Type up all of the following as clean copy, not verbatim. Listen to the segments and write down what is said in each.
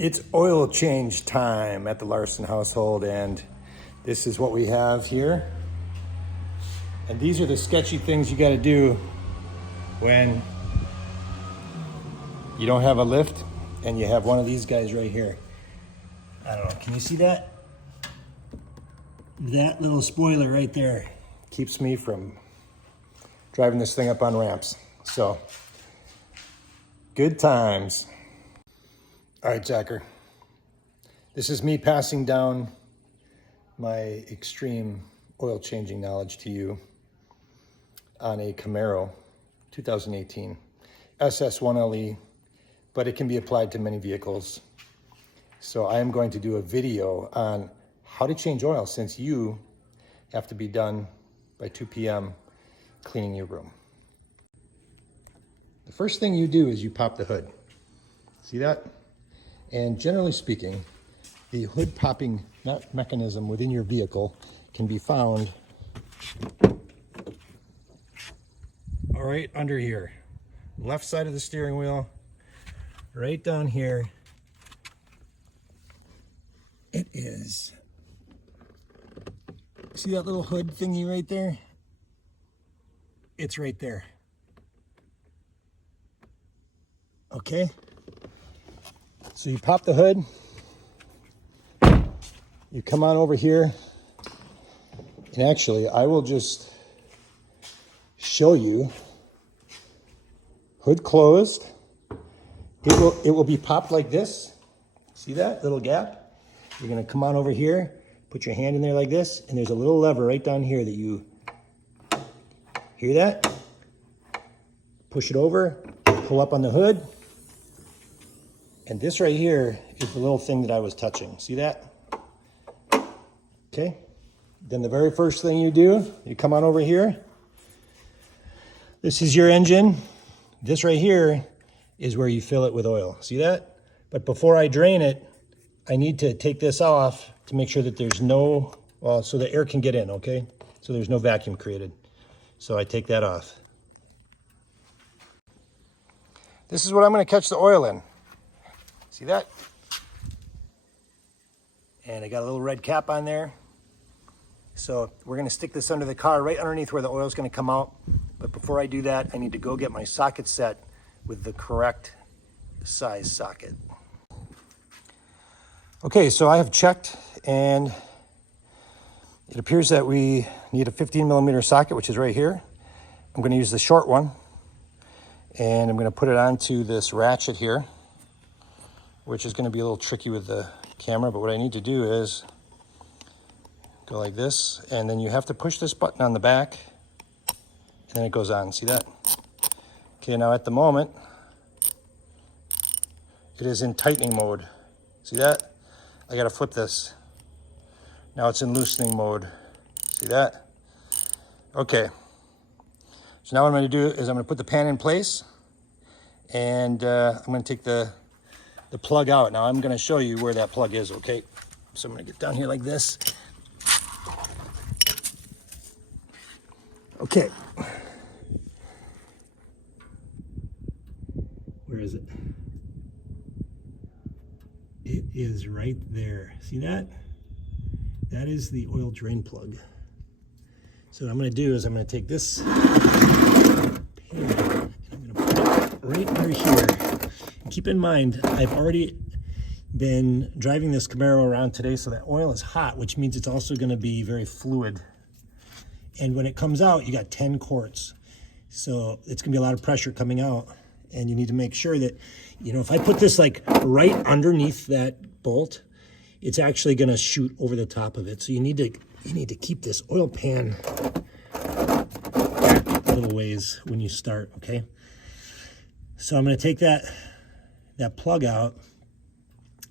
It's oil change time at the Larson household, and this is what we have here. And these are the sketchy things you got to do when you don't have a lift and you have one of these guys right here. I don't know, can you see that? That little spoiler right there keeps me from driving this thing up on ramps. So, good times. All right, Jacker. This is me passing down my extreme oil changing knowledge to you on a Camaro 2018 SS1LE, but it can be applied to many vehicles. So I am going to do a video on how to change oil since you have to be done by 2 p.m. cleaning your room. The first thing you do is you pop the hood. See that? And generally speaking, the hood popping mechanism within your vehicle can be found right under here. Left side of the steering wheel, right down here. It is. See that little hood thingy right there? It's right there. Okay? So you pop the hood, you come on over here, and actually I will just show you. Hood closed. It will be popped like this. See that little gap? You're gonna come on over here, put your hand in there like this, and there's a little lever right down here that you hear that? Push it over, pull up on the hood. And this right here is the little thing that I was touching. See that? Okay. Then the very first thing you do, you come on over here. This is your engine. This right here is where you fill it with oil. See that? But before I drain it, I need to take this off to make sure that there's no, well, so the air can get in, okay? So there's no vacuum created. So I take that off. This is what I'm gonna catch the oil in. See that? And I got a little red cap on there. So we're gonna stick this under the car right underneath where the oil's gonna come out. But before I do that, I need to go get my socket set with the correct size socket. Okay, so I have checked, and it appears that we need a 15mm socket, which is right here. I'm gonna use the short one, and I'm gonna put it onto this ratchet here, which is gonna be a little tricky with the camera, but what I need to do is go like this, and then you have to push this button on the back, and then it goes on. See that? Okay, now at the moment, it is in tightening mode. See that? I gotta flip this. Now it's in loosening mode. See that? Okay. So now what I'm gonna do is I'm gonna put the pan in place, and I'm gonna take the plug out. Now I'm gonna show you where that plug is, okay? So I'm gonna get down here like this. Okay. Where is it? It is right there. See that? That is the oil drain plug. So what I'm gonna do is I'm gonna take this pan and I'm gonna put it right under here. And keep in mind, I've already been driving this Camaro around today, so that oil is hot, which means it's also gonna be very fluid. And when it comes out, you got 10 quarts. So it's gonna be a lot of pressure coming out. And you need to make sure that, you know, if I put this like right underneath that bolt, it's actually gonna shoot over the top of it. So you need to keep this oil pan back a little ways when you start, okay? So I'm gonna take that plug out,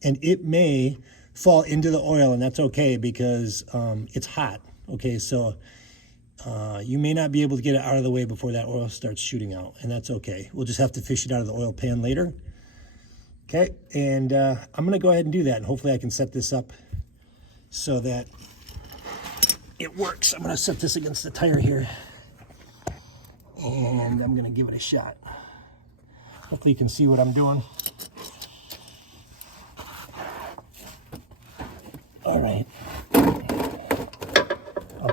and it may fall into the oil, and that's okay because it's hot, okay? So you may not be able to get it out of the way before that oil starts shooting out, and that's okay. We'll just have to fish it out of the oil pan later. Okay, and I'm gonna go ahead and do that, and hopefully I can set this up so that it works. I'm gonna set this against the tire here, and I'm gonna give it a shot. Hopefully you can see what I'm doing.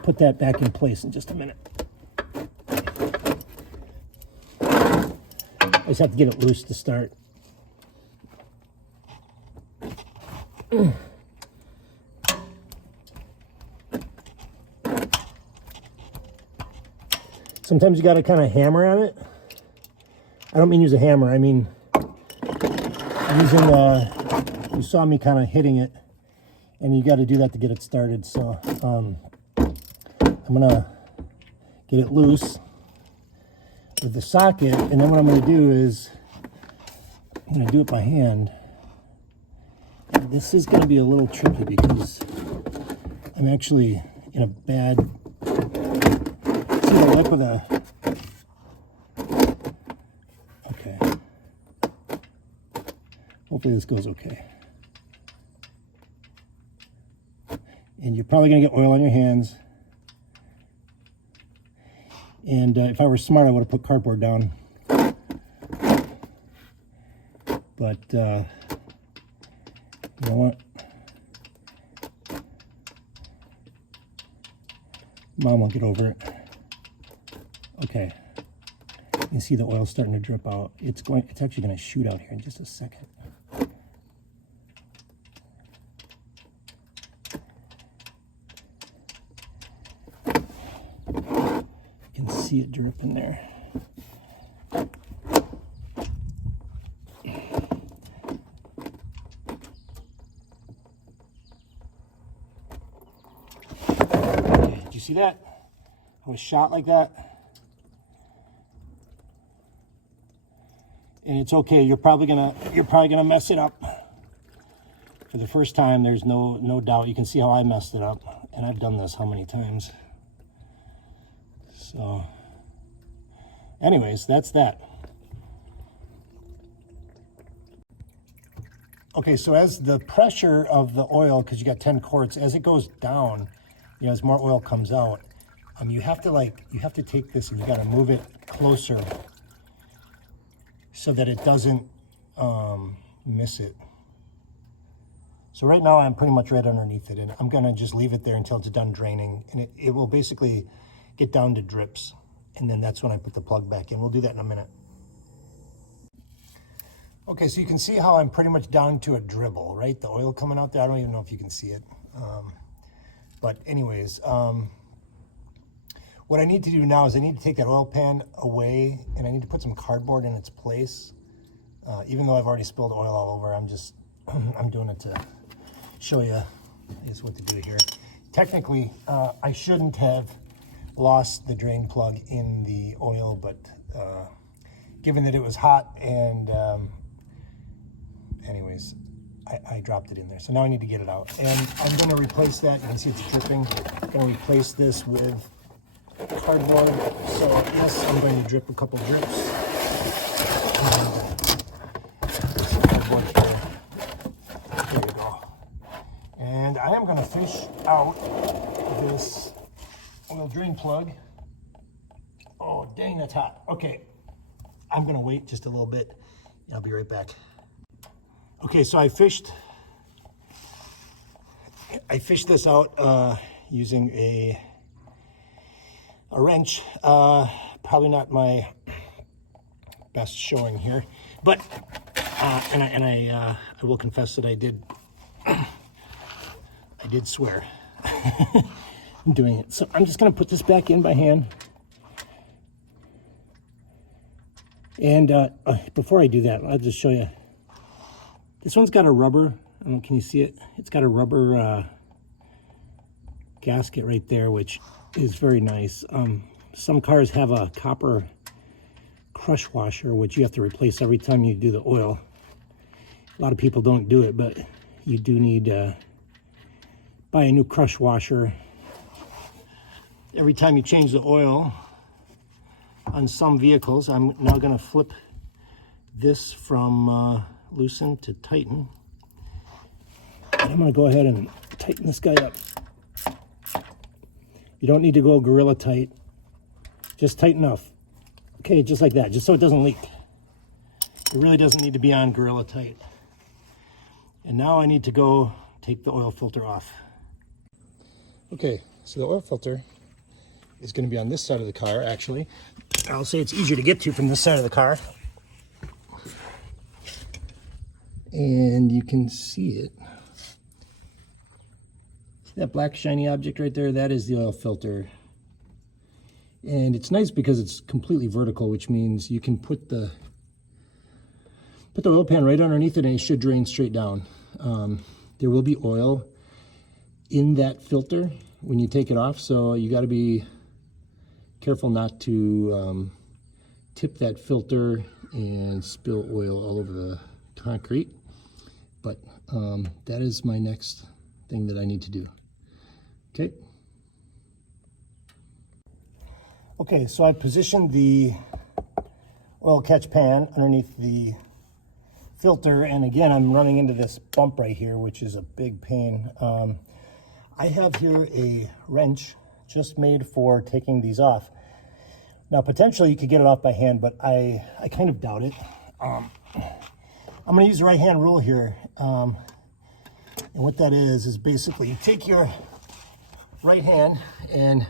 put that back in place in just a minute. I just have to get it loose to start. Sometimes you got to kind of hammer on it. I don't mean use a hammer. I mean using, you saw me kind of hitting it, and you got to do that to get it started. So I'm going to get it loose with the socket, and then what I'm going to do is I'm going to do it by hand. And this is going to be a little tricky because I'm actually in a bad, see the lip of the, okay, hopefully this goes okay. And you're probably going to get oil on your hands. And if I were smart, I would have put cardboard down. But, you know what? Mom will get over it. Okay. You can see the oil starting to drip out. It's actually going to shoot out here in just a second. You can see it dripping there. Did you see that? I was shot like that. And it's okay. You're probably gonna mess it up. For the first time, there's no doubt. You can see how I messed it up, and I've done this how many times. So, anyways, that's that. Okay, so as the pressure of the oil, because you got 10 quarts, as it goes down, you know, as more oil comes out, you have to take this and you got to move it closer so that it doesn't miss it. So right now I'm pretty much right underneath it, and I'm gonna just leave it there until it's done draining, and it will basically get down to drips, and then that's when I put the plug back in. We'll do that in a minute. Okay, so you can see how I'm pretty much down to a dribble, right? The oil coming out there, I don't even know if you can see it. But anyways, what I need to do now is I need to take that oil pan away, and I need to put some cardboard in its place. Even though I've already spilled oil all over, I'm doing it to show you is what to do here. Technically, I shouldn't have lost the drain plug in the oil, but given that it was hot and anyways, I dropped it in there. So now I need to get it out. And I'm going to replace that. You can see it's dripping. I'm going to replace this with cardboard. So yes, I'm going to drip a couple drips. Some cardboard here. There you go. And I am going to fish out this oil drain plug. Oh, dang, that's hot. Okay, I'm going to wait just a little bit. I'll be right back. Okay, so I fished this out using a wrench. Probably not my best showing here, but I will confess that I did swear in doing it. So I'm just gonna put this back in by hand. And before I do that, I'll just show you. This one's got a rubber, can you see it? It's got a rubber gasket right there, which is very nice. Some cars have a copper crush washer, which you have to replace every time you do the oil. A lot of people don't do it, but you do need to buy a new crush washer every time you change the oil on some vehicles. I'm now going to flip this from loosen to tighten. And I'm going to go ahead and tighten this guy up. You don't need to go Gorilla tight. Just tight enough. Okay, just like that, just so it doesn't leak. It really doesn't need to be on Gorilla tight. And now I need to go take the oil filter off. Okay, so the oil filter is going to be on this side of the car, actually. I'll say it's easier to get to from this side of the car. And you can see it. See that black shiny object right there? That is the oil filter. And it's nice because it's completely vertical, which means you can put the oil pan right underneath it and it should drain straight down. There will be oil in that filter when you take it off, so you got to be careful not to tip that filter and spill oil all over the concrete. But that is my next thing that I need to do. Okay. Okay, so I positioned the oil catch pan underneath the filter, and again, I'm running into this bump right here, which is a big pain. I have here a wrench just made for taking these off. Now, potentially you could get it off by hand, but I kind of doubt it. I'm going to use the right hand rule here. And what that is basically you take your right hand, and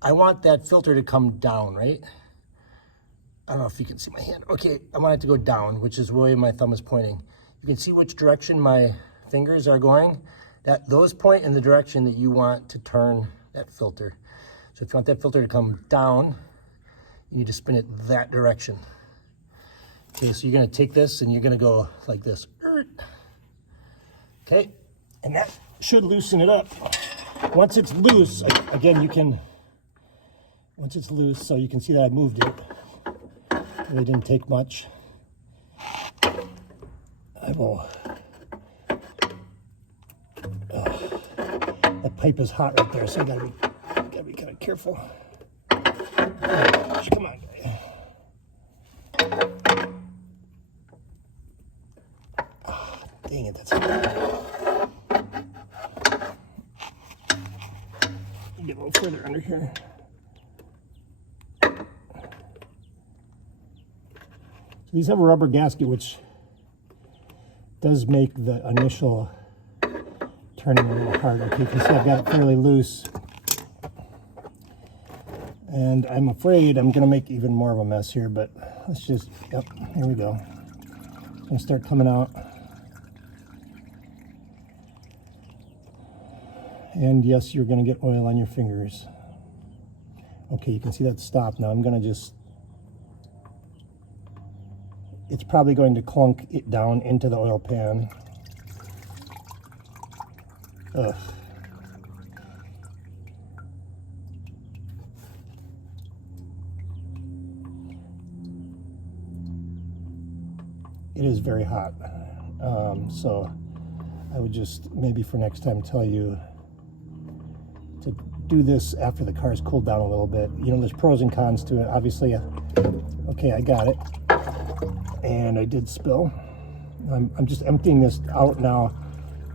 I want that filter to come down, right? I don't know if you can see my hand. Okay, I want it to go down, which is the way my thumb is pointing. You can see which direction my fingers are going. Those point in the direction that you want to turn that filter. So if you want that filter to come down, you need to spin it that direction. Okay, so you're gonna take this and you're gonna go like this. Okay, and that should loosen it up. Once it's loose, again, once it's loose, so you can see that I moved it. Really didn't take much. I will. That pipe is hot right there, so I gotta be kind of careful. Come on, guy. Oh, dang it, that's hot. Get a little further under here. So these have a rubber gasket, which does make the initial turning a little hard. Okay, you can see I've got it fairly loose. And I'm afraid I'm gonna make even more of a mess here, but let's just, yep, here we go. It's gonna start coming out. And yes, you're gonna get oil on your fingers. Okay, you can see that stop. Now I'm gonna just, it's probably going to clunk it down into the oil pan. Ugh. It is very hot. So I would just maybe for next time tell you to do this after the car's cooled down a little bit. You know, there's pros and cons to it. Obviously, okay, I got it. And I did spill. I'm just emptying this out now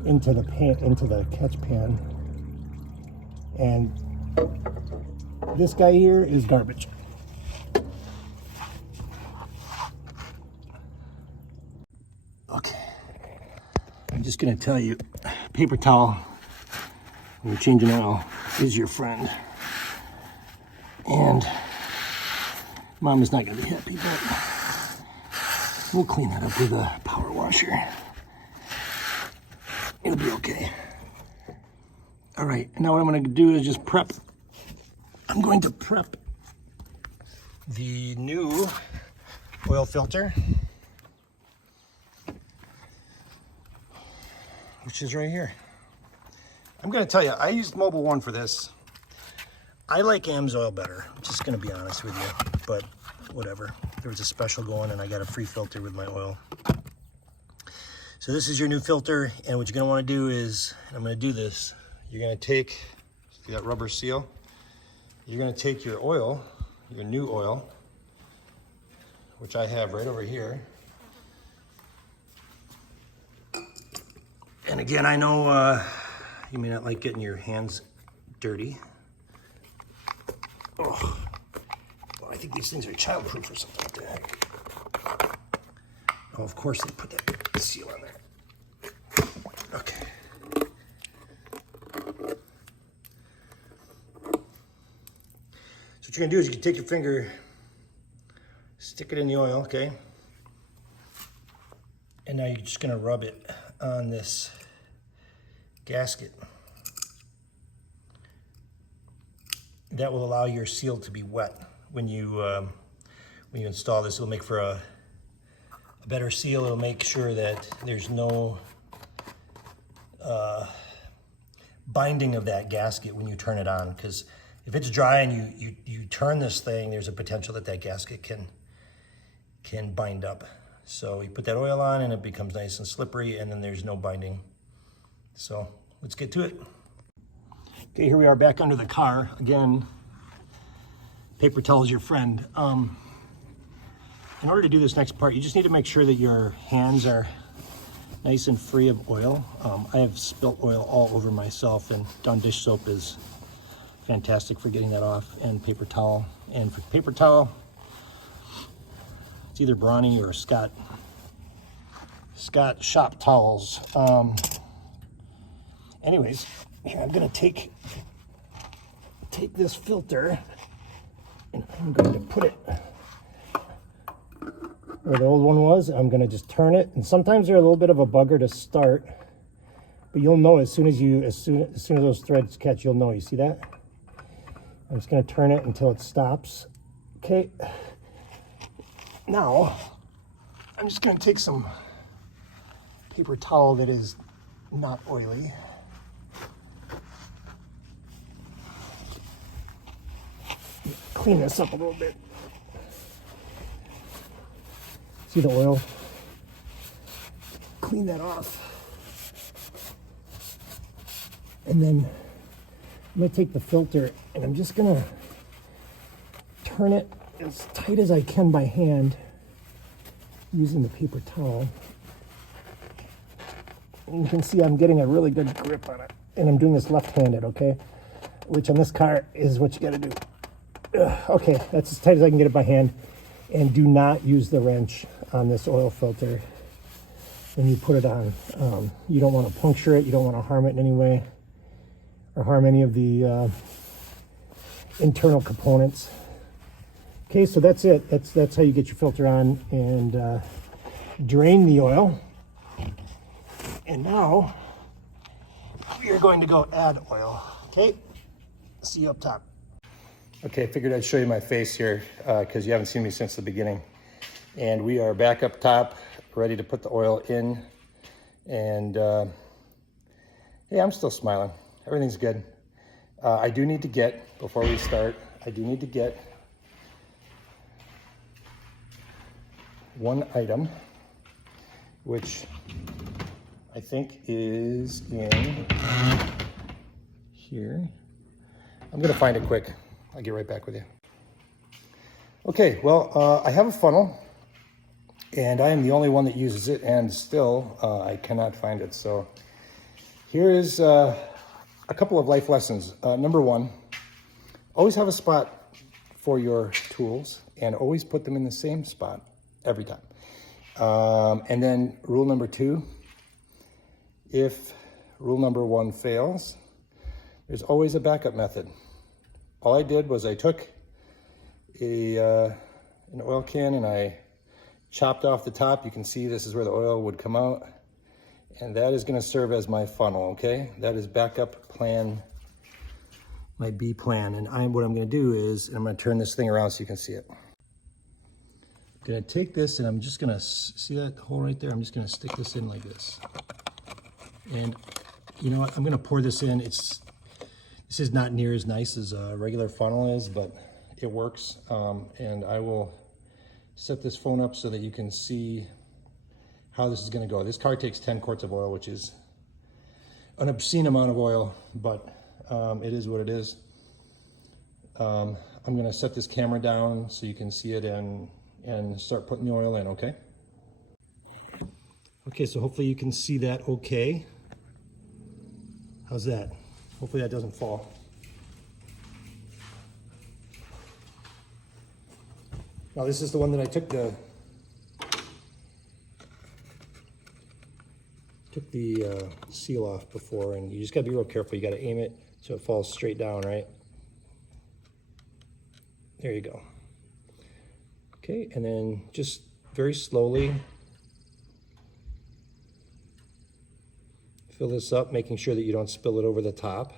into the pan, into the catch pan. And this guy here is garbage. Okay. I'm just gonna tell you, paper towel when you're changing oil is your friend. And Mom is not gonna be happy, but we'll clean that up with a power washer. It'll be okay. All right, now what I'm gonna do is just prep. I'm going to prep the new oil filter, which is right here. I'm gonna tell you, I used Mobil 1 for this. I like AMSOIL better, I'm just gonna be honest with you, but whatever. There was a special going and I got a free filter with my oil. So this is your new filter, and what you're gonna wanna do is, and I'm gonna do this, you're gonna take, see that rubber seal? You're gonna take your oil, your new oil, which I have right over here. And again, I know you may not like getting your hands dirty. Oh, well, I think these things are childproof or something like that. Oh, of course they put that seal on there. Okay. So what you're gonna do is you can take your finger, stick it in the oil, okay? And now you're just gonna rub it on this gasket. That will allow your seal to be wet when you install this. It'll make for a better seal. It'll make sure that there's no binding of that gasket when you turn it on, because if it's dry and you turn this thing, there's a potential that that gasket can bind up. So you put that oil on and it becomes nice and slippery, and then there's no binding. So let's get to it. Okay, here we are back under the car. Again, paper towel is your friend. In order to do this next part, you just need to make sure that your hands are nice and free of oil. I have spilt oil all over myself, and Dawn dish soap is fantastic for getting that off, and paper towel. And for paper towel, it's either Brawny or Scott shop towels. Anyways, here I'm gonna take this filter and I'm going to put it where the old one was. I'm gonna just turn it, and sometimes they're a little bit of a bugger to start, but you'll know as soon as those threads catch, you'll know. You see that? I'm just gonna turn it until it stops. Okay. Now, I'm just gonna take some paper towel that is not oily. Clean this up a little bit. See the oil? Clean that off. And then I'm gonna take the filter and I'm just gonna turn it as tight as I can by hand using the paper towel. And you can see I'm getting a really good grip on it. And I'm doing this left-handed, okay? Which on this car is what you gotta do. Okay, that's as tight as I can get it by hand. And do not use the wrench on this oil filter when you put it on. You don't want to puncture it. You don't want to harm it in any way, or harm any of the internal components. Okay, so that's it. That's how you get your filter on and drain the oil. And now we're going to go add oil. Okay, see you up top. Okay, I figured I'd show you my face here because you haven't seen me since the beginning. And we are back up top, ready to put the oil in. And yeah, I'm still smiling. Everything's good. I do need to get, before we start, I do need to get one item, which I think is in here. I'm gonna find it quick. I'll get right back with you. Okay, well, I have a funnel, and I am the only one that uses it, and still I cannot find it. So here is a couple of life lessons. Number one, always have a spot for your tools, and always put them in the same spot every time. And then rule number two, if rule number one fails, there's always a backup method. All I did was I took an oil can and I chopped off the top. You can see this is where the oil would come out. And that is gonna serve as my funnel, okay? That is backup plan, my B plan. And what I'm gonna do is, and I'm gonna turn this thing around so you can see it. I'm gonna take this and I'm just gonna, see that hole right there? I'm just gonna stick this in like this. And you know what, I'm gonna pour this in. This is not near as nice as a regular funnel is, but it works. And I will set this phone up so that you can see how this is gonna go. This car takes 10 quarts of oil, which is an obscene amount of oil, but it is what it is. I'm gonna set this camera down so you can see it and start putting the oil in, okay? Okay, so hopefully you can see that okay. How's that? Hopefully that doesn't fall. Now this is the one that I took the seal off before, and you just gotta be real careful. You gotta aim it so it falls straight down, right? There you go. Okay, and then just very slowly fill this up, making sure that you don't spill it over the top.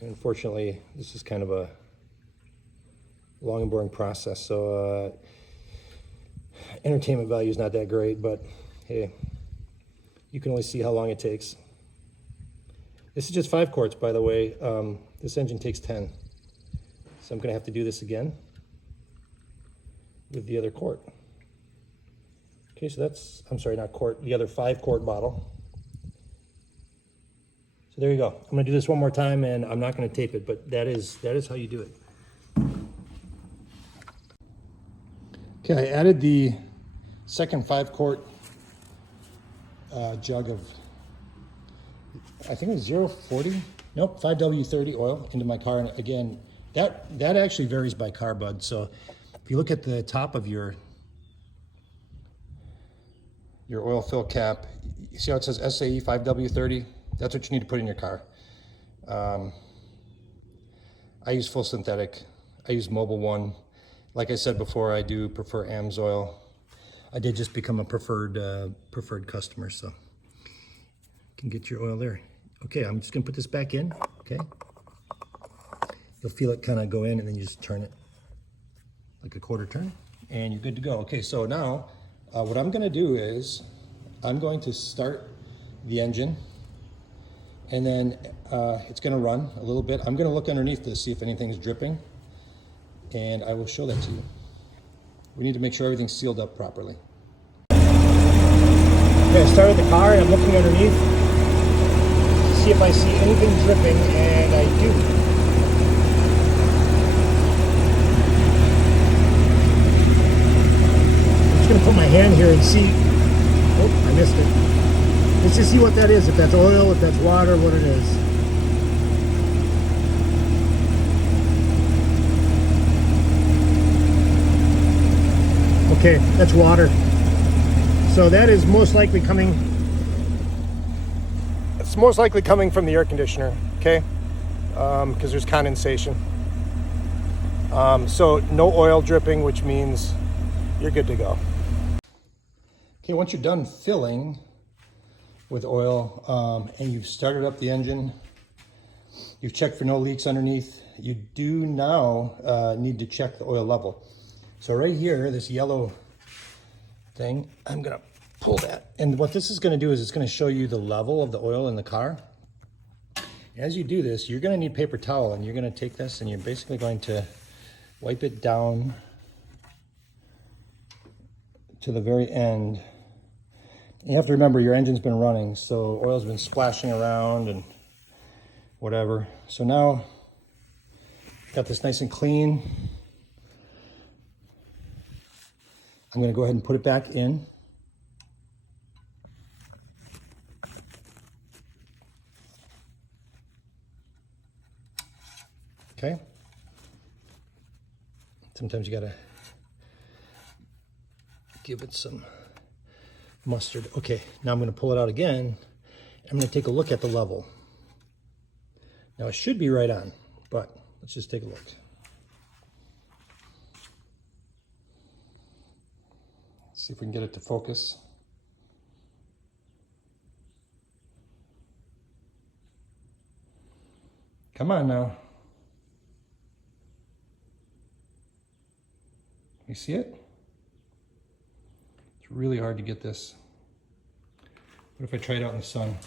And unfortunately, this is kind of a long and boring process, so entertainment value is not that great, but hey, you can only see how long it takes. This is just 5 quarts, by the way. This engine takes 10. So I'm gonna have to do this again with the other quart. Okay, so that's, I'm sorry, not quart, the other 5 quart bottle. So there you go. I'm gonna do this one more time, and I'm not gonna tape it, but that is how you do it. Okay, I added the second 5 quart jug of, I think it was 040, nope, 5W30 oil into my car. And again, that actually varies by car, bud. So if you look at the top of your oil fill cap, you see how it says SAE 5W30? That's what you need to put in your car. I use full synthetic. I use Mobil 1. Like I said before, I do prefer AMSOIL. I did just become a preferred customer, so you can get your oil there. Okay, I'm just gonna put this back in, okay? You'll feel it kind of go in, and then you just turn it like a quarter turn, and you're good to go. Okay, so now what I'm gonna do is I'm going to start the engine, and then it's gonna run a little bit. I'm gonna look underneath to see if anything's dripping, and I will show that to you. We need to make sure everything's sealed up properly. Okay, I started the car, and I'm looking underneath to see if I see anything dripping, and I do. I'm just gonna put my hand here and see. Oh, I missed it. Let's just see what that is, if that's oil, if that's water, what it is. Okay, that's water. So that is most likely coming, it's most likely coming from the air conditioner, okay? Because there's condensation. So no oil dripping, which means you're good to go. Okay, once you're done filling with oil and you've started up the engine, you've checked for no leaks underneath, you do now need to check the oil level. So right here, this yellow thing, I'm gonna pull that. And what this is gonna do is it's gonna show you the level of the oil in the car. As you do this, you're gonna need paper towel, and you're gonna take this and you're basically going to wipe it down to the very end. You have to remember your engine's been running, so oil's been splashing around and whatever. So now, got this nice and clean. I'm gonna go ahead and put it back in. Okay. Sometimes you gotta give it some mustard. Okay, now I'm gonna pull it out again. I'm gonna take a look at the level. Now it should be right on, but let's just take a look. See if we can get it to focus. Come on now. You see it? It's really hard to get this. What if I try it out in the sun?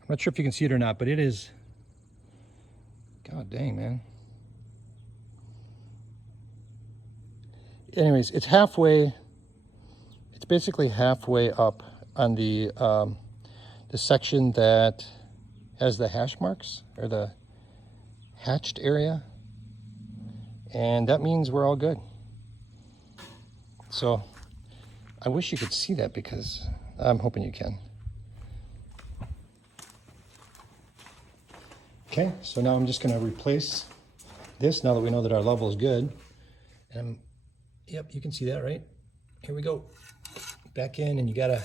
I'm not sure if you can see it or not, but it is, God dang, man. Anyways, it's halfway, it's basically halfway up on the section that has the hash marks, or the hatched area. And that means we're all good. So I wish you could see that, because I'm hoping you can. Okay, so now I'm just gonna replace this now that we know that our level is good. And yep, you can see that, right? here we go. Back in, and you gotta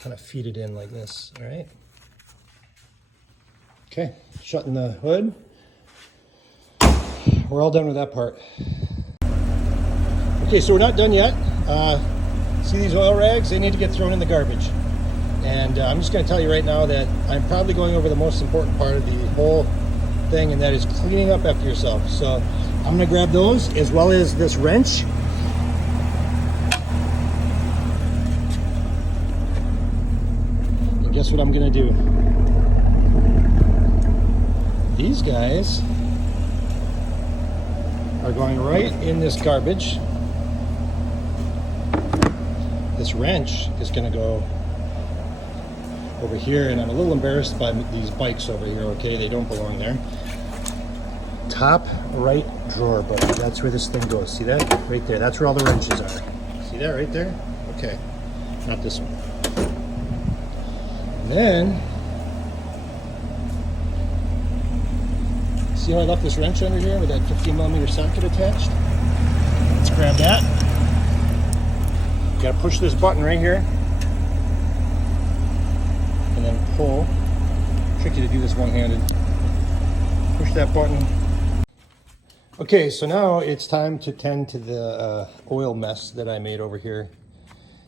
kind of feed it in like this, all right? Okay, shutting the hood. We're all done with that part. Okay, so we're not done yet. See these oil rags? They need to get thrown in the garbage. And I'm just gonna tell you right now that I'm probably going over the most important part of the whole thing, and that is cleaning up after yourself. So I'm gonna grab those as well as this wrench. And guess what I'm gonna do? These guys are going right in this garbage. This wrench is gonna go over here, and I'm a little embarrassed by these bikes over here, okay? They don't belong there. Top right drawer, buddy. That's where this thing goes. See that? Right there. That's where all the wrenches are. See that right there? Okay. Not this one. And then, see how I left this wrench under here with that 15mm socket attached? Let's grab that. You gotta push this button right here. And then pull. Tricky to do this one-handed. Push that button. Okay, so now it's time to tend to the oil mess that I made over here.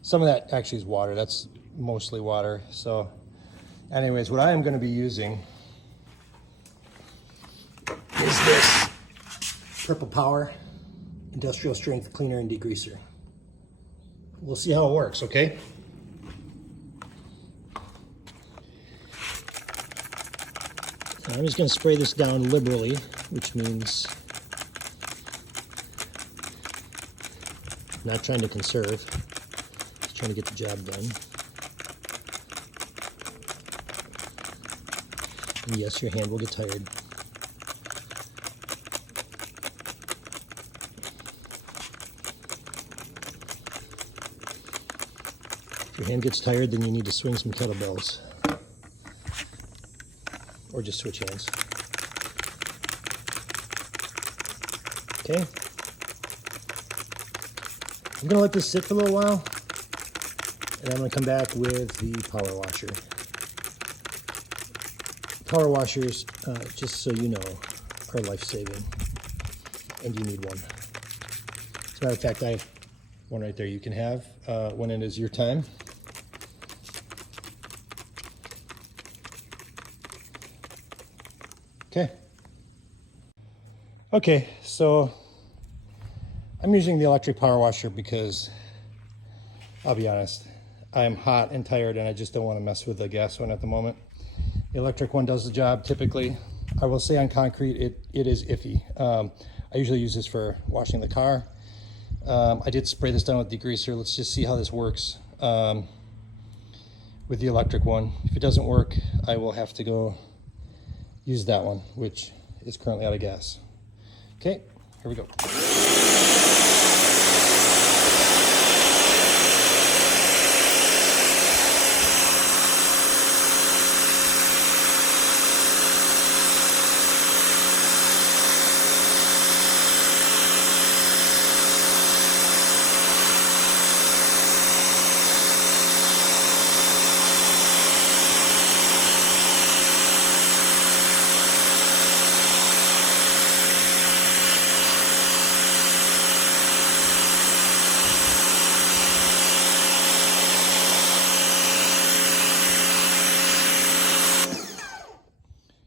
Some of that actually is water. That's mostly water. So anyways, what I am going to be using is this Purple Power Industrial Strength Cleaner and Degreaser. We'll see how it works, okay? I'm just going to spray this down liberally, which means I'm not trying to conserve, just trying to get the job done. And yes, your hand will get tired. If your hand gets tired, then you need to swing some kettlebells. Or just switch hands. Okay. I'm gonna let this sit for a little while, and I'm gonna come back with the power washer. Power washers, just so you know, are life-saving, and you need one. As a matter of fact, I have one right there you can have when it is your time. Okay. Okay, so I'm using the electric power washer because, I'll be honest, I'm hot and tired and I just don't want to mess with the gas one at the moment. The electric one does the job typically. I will say on concrete, it is iffy. I usually use this for washing the car. I did spray this down with degreaser. Let's just see how this works with the electric one. If it doesn't work, I will have to go use that one, which is currently out of gas. Okay, here we go.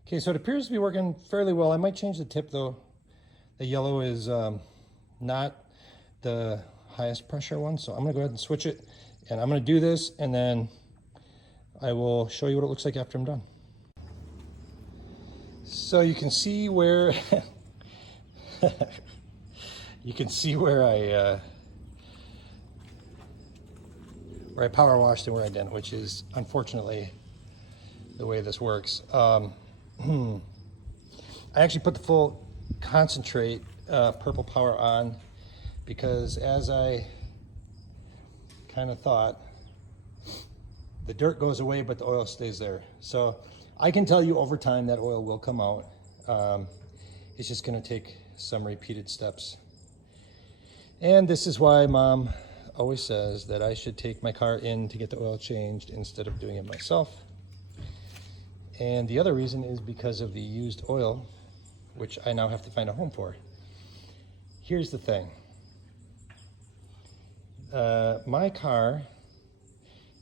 Okay, so it appears to be working fairly well. I might change the tip though. The yellow is not the highest pressure one, so I'm gonna go ahead and switch it. And I'm gonna do this, and then I will show you what it looks like after I'm done. So you can see where you can see where I power washed and where I didn't, which is unfortunately the way this works. I actually put the full concentrate Purple Power on because, as I kind of thought, the dirt goes away but the oil stays there. So I can tell you over time that oil will come out. It's just going to take some repeated steps. And this is why Mom always says that I should take my car in to get the oil changed instead of doing it myself. And the other reason is because of the used oil, which I now have to find a home for. Here's the thing. My car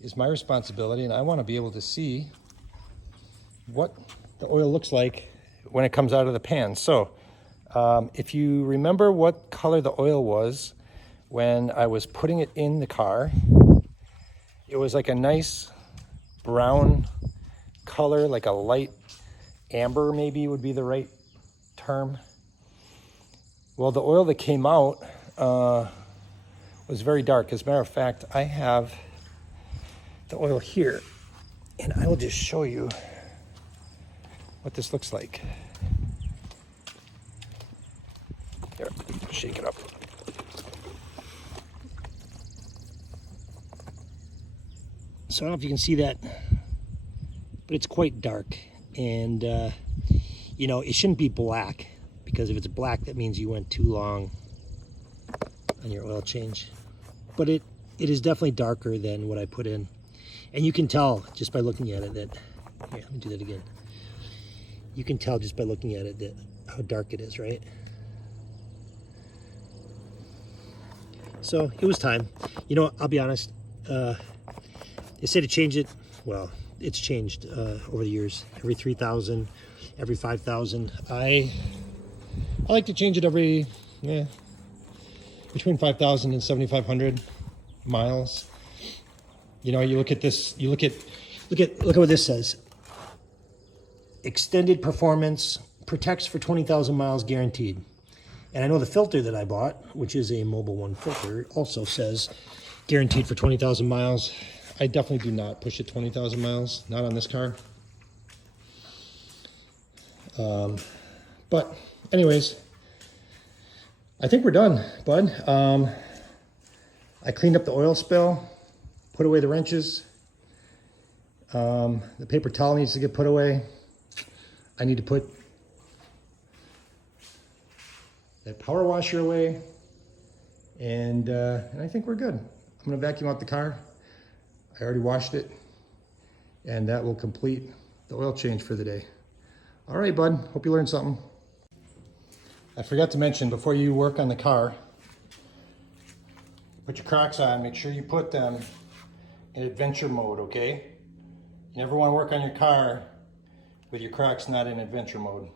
is my responsibility, and I want to be able to see what the oil looks like when it comes out of the pan. So if you remember what color the oil was when I was putting it in the car, it was like a nice brown color, like a light amber maybe would be the right term. Well, the oil that came out was very dark. As a matter of fact, I have the oil here, and I will just show you what this looks like. Here, shake it up. So I don't know if you can see that, but it's quite dark. And, you know, it shouldn't be black, because if it's black, that means you went too long on your oil change. But it is definitely darker than what I put in. And you can tell just by looking at it that, here, let me do that again. You can tell just by looking at it that how dark it is, right? So it was time. You know, I'll be honest, they say to change it. Well, it's changed over the years. Every 3,000, every 5,000. I like to change it every, between 5,000 and 7,500 miles. You know, you look at this, look at what this says. Extended performance, protects for 20,000 miles guaranteed. And I know the filter that I bought, which is a Mobil 1 filter, also says guaranteed for 20,000 miles. I definitely do not push it 20,000 miles, not on this car. But anyways, I think we're done, bud. I cleaned up the oil spill, put away the wrenches. The paper towel needs to get put away. I need to put that power washer away. And I think we're good. I'm gonna vacuum out the car. I already washed it, and that will complete the oil change for the day. All right, bud, hope you learned something. I forgot to mention, before you work on the car, put your Crocs on, make sure you put them in adventure mode, okay? You never want to work on your car with your Crocs not in adventure mode.